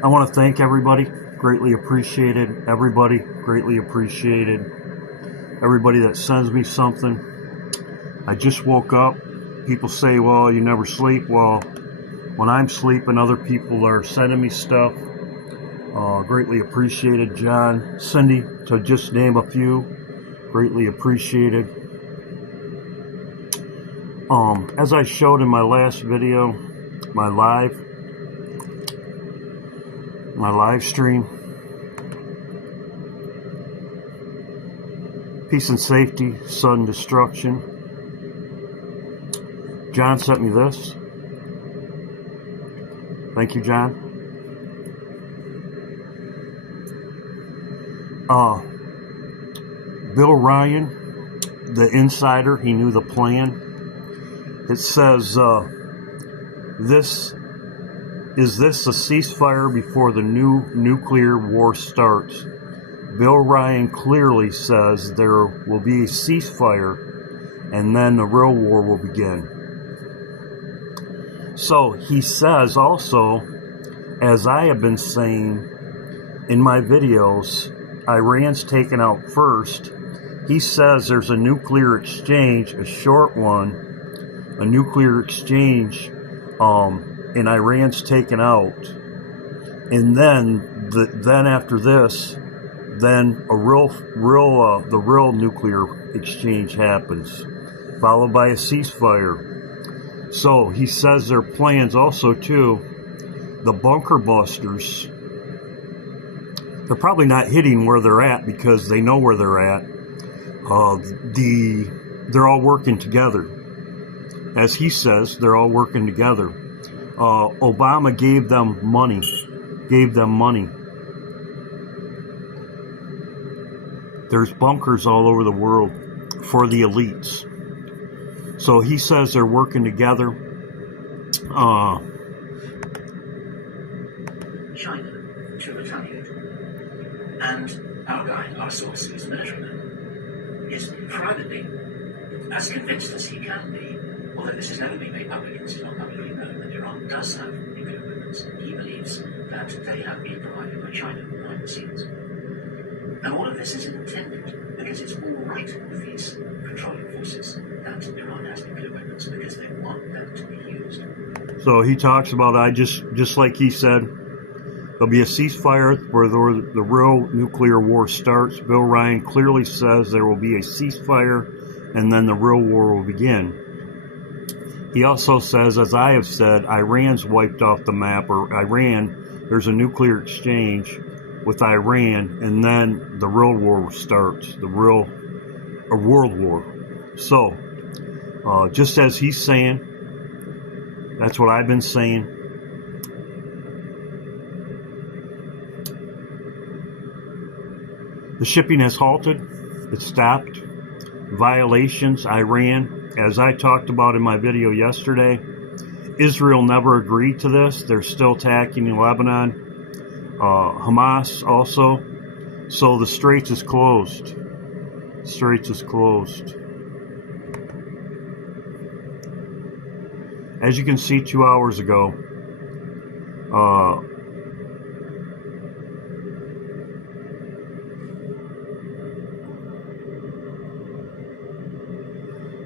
I want to thank everybody. Greatly appreciated. Everybody, greatly appreciated. Everybody that sends me something. I just woke up. People say, well, you never sleep. Well, when I'm sleeping, other people are sending me stuff. Greatly appreciated. John, Cindy, to just name a few. Greatly appreciated. As I showed in my last video, my live stream, peace and safety, sudden destruction. John sent me this. Thank you, John. Bill Ryan, the insider, he knew the plan. It says, is this a ceasefire before the new nuclear war starts? Bill Ryan clearly says there will be a ceasefire and then the real war will begin. So he says also, as I have been saying in my videos, Iran's taken out first. He says there's a nuclear exchange, a short one, a nuclear exchange, and Iran's taken out. And then after this, then the real nuclear exchange happens, followed by a ceasefire. So he says their plans also too, the bunker busters, they're probably not hitting where they're at because they know where they're at. They're all working together. As he says, they're all working together. Obama gave them money. There's bunkers all over the world for the elites. So he says they're working together. China to retaliate. And our guy, our sources, militaryman, is privately as convinced as he can be, although this has never been made public, it's not publicly known that Iran does have nuclear weapons. He believes that they have been provided by China behind the scenes. And all of this is intended because it's all right with these controlling forces that Iran has nuclear weapons because they want them to be used. So he talks about, just like he said, there'll be a ceasefire where the real nuclear war starts. Bill Ryan clearly says there will be a ceasefire and then the real war will begin. He also says, as I have said, Iran's wiped off the map, or there's a nuclear exchange with Iran, and then the real war starts, a world war. So, just as he's saying, that's what I've been saying. The shipping has halted. It's stopped. Violations, Iran, as I talked about in my video yesterday, Israel never agreed to this. They're still attacking in Lebanon. Hamas also. So the Straits is closed. As you can see, 2 hours ago,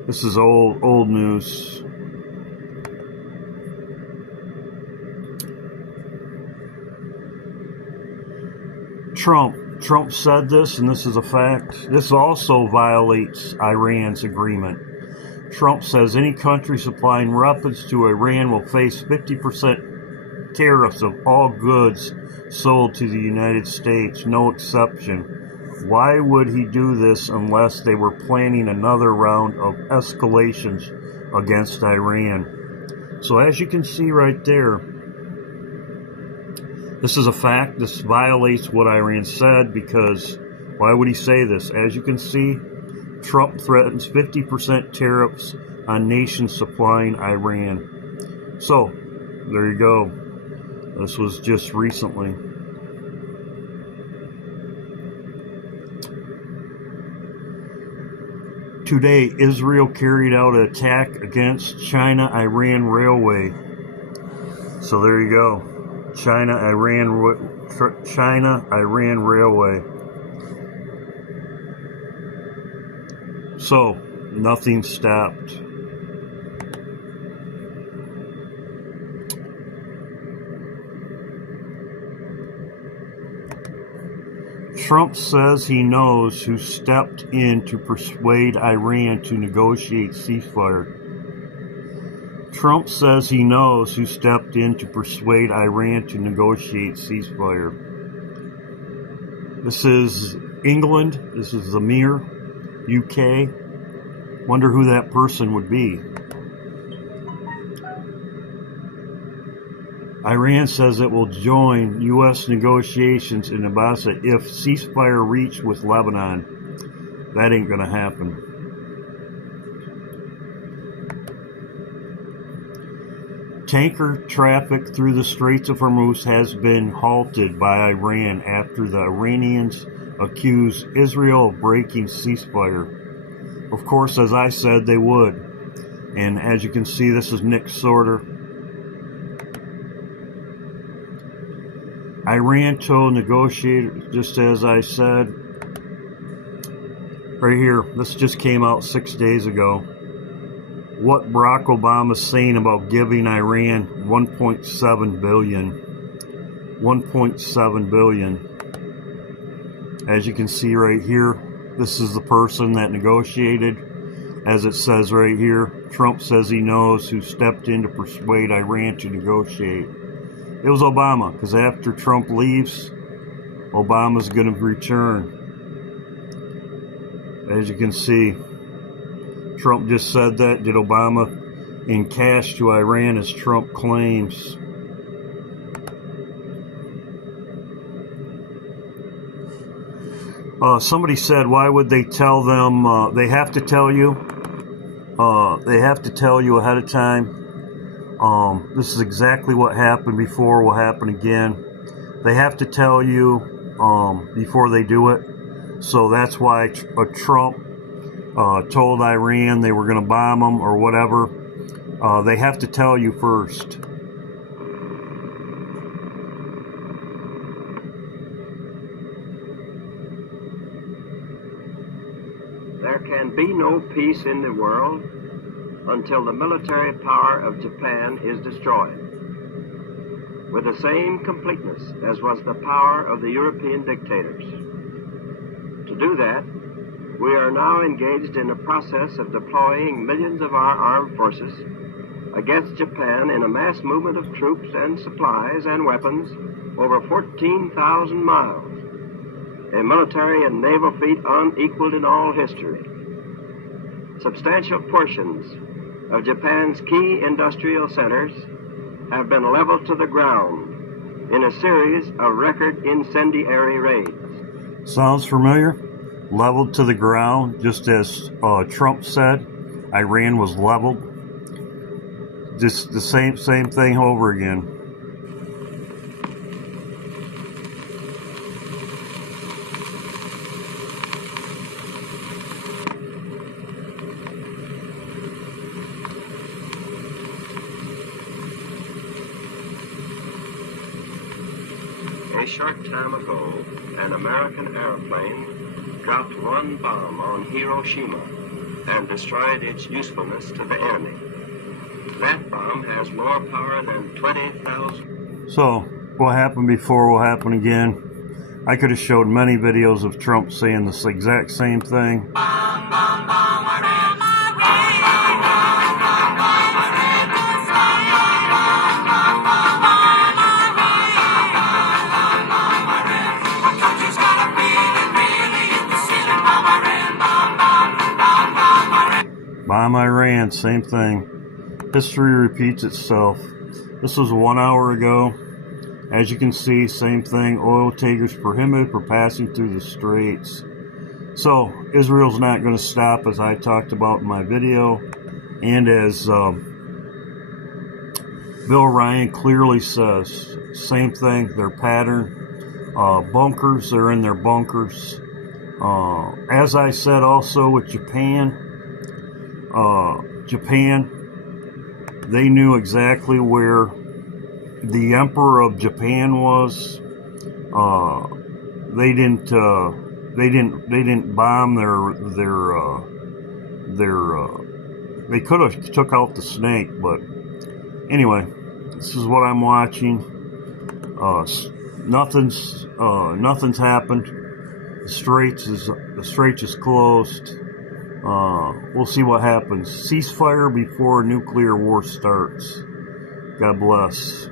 this is old news. Trump said this, and this is a fact. This also violates Iran's agreement. Trump says any country supplying weapons to Iran will face 50% tariffs of all goods sold to the United States, no exception. Why would he do this unless they were planning another round of escalations against Iran? So as you can see right there, this is a fact. This violates what Iran said, because why would he say this? As you can see, Trump threatens 50% tariffs on nations supplying Iran. So, there you go. This was just recently. Today, Israel carried out an attack against China-Iran railway. So there you go. China-Iran railway. So, nothing stopped. Trump says he knows who stepped in to persuade Iran to negotiate ceasefire. Trump says he knows who stepped in to persuade Iran to negotiate ceasefire. This is England. This is the Mirror, UK. Wonder who that person would be. Iran says it will join U.S. negotiations in Abbasi if ceasefire reached with Lebanon. That ain't going to happen. Tanker traffic through the Straits of Hormuz has been halted by Iran after the Iranians accuse Israel of breaking ceasefire. Of course, as I said, they would. And as you can see, this is Nick Sorter. Iran told negotiators, just as I said, right here, this just came out 6 days ago. What Barack Obama's saying about giving Iran $1.7 billion. $1.7 billion. As you can see right here, this is the person that negotiated. As it says right here, Trump says he knows who stepped in to persuade Iran to negotiate. It was Obama, because after Trump leaves, Obama's going to return. As you can see, Trump just said that. Did Obama in cash to Iran, as Trump claims? Somebody said, why would they tell them? They have to tell you. They have to tell you ahead of time. This is exactly what happened before will happen again. They have to tell you before they do it. So that's why Trump told Iran they were going to bomb them or whatever. They have to tell you first. There can be no peace in the world until the military power of Japan is destroyed, with the same completeness as was the power of the European dictators. To do that, we are now engaged in the process of deploying millions of our armed forces against Japan in a mass movement of troops and supplies and weapons over 14,000 miles, a military and naval feat unequaled in all history. Substantial portions of Japan's key industrial centers have been leveled to the ground in a series of record incendiary raids. Sounds familiar? Leveled to the ground, just as Trump said, Iran was leveled. Just the same thing over again. A short time ago, an American airplane dropped one bomb on Hiroshima and destroyed its usefulness to the enemy. That bomb has more power than 20,000. So, what happened before will happen again. I could have showed many videos of Trump saying this exact same thing. Bomb Iran, same thing. History repeats itself. This was 1 hour ago. As you can see, same thing. Oil tankers prohibited for passing through the straits. So, Israel's not going to stop, as I talked about in my video. And as Bill Ryan clearly says, same thing, their pattern. Bunkers, they're in their bunkers. As I said also with Japan, they knew exactly where the emperor of Japan was. They didn't bomb they could have took out the snake, but anyway, this is what I'm watching. Nothing's happened. The Straits is closed. We'll see what happens. Ceasefire before a nuclear war starts. God bless.